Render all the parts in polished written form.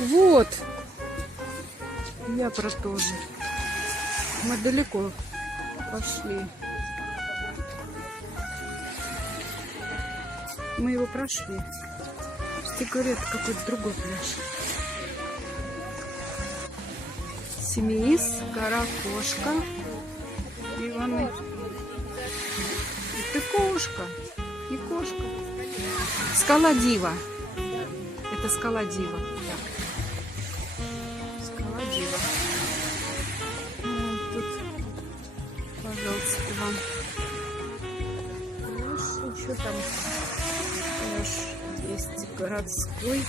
Вот, я про то же. Мы далеко пошли. Мы его прошли. Ты говорят, какой-то другой пляж. Семиис, гора Кошка. И вон ты кошка, и кошка. Скала Дива. Это скала Дива. Скала Дива. Тут, пожалуйста, вам. Еще там пляж есть городской.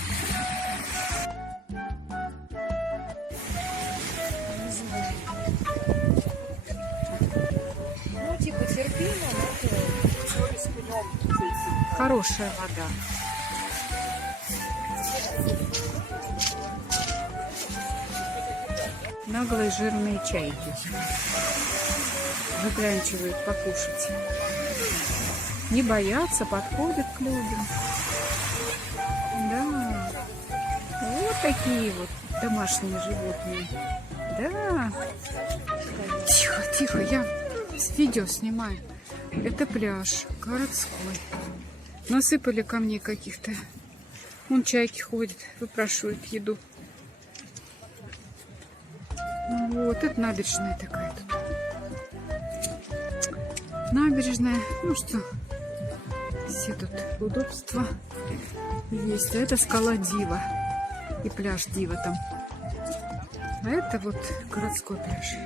Ну, типа терпимо, но Хорошая вода. Наглые жирные чайки. Выглянчивают покушать. Не боятся, подходят к людям. Да. Вот такие вот домашние животные. Да. Тихо, тихо, я видео снимаю. Это пляж городской. Насыпали камней каких-то. Вон чайки ходят, выпрашивают еду. Вот, это набережная такая тут. Набережная, ну что, все тут удобства есть. А это скала Дива и пляж Дива там. А это вот городской пляж.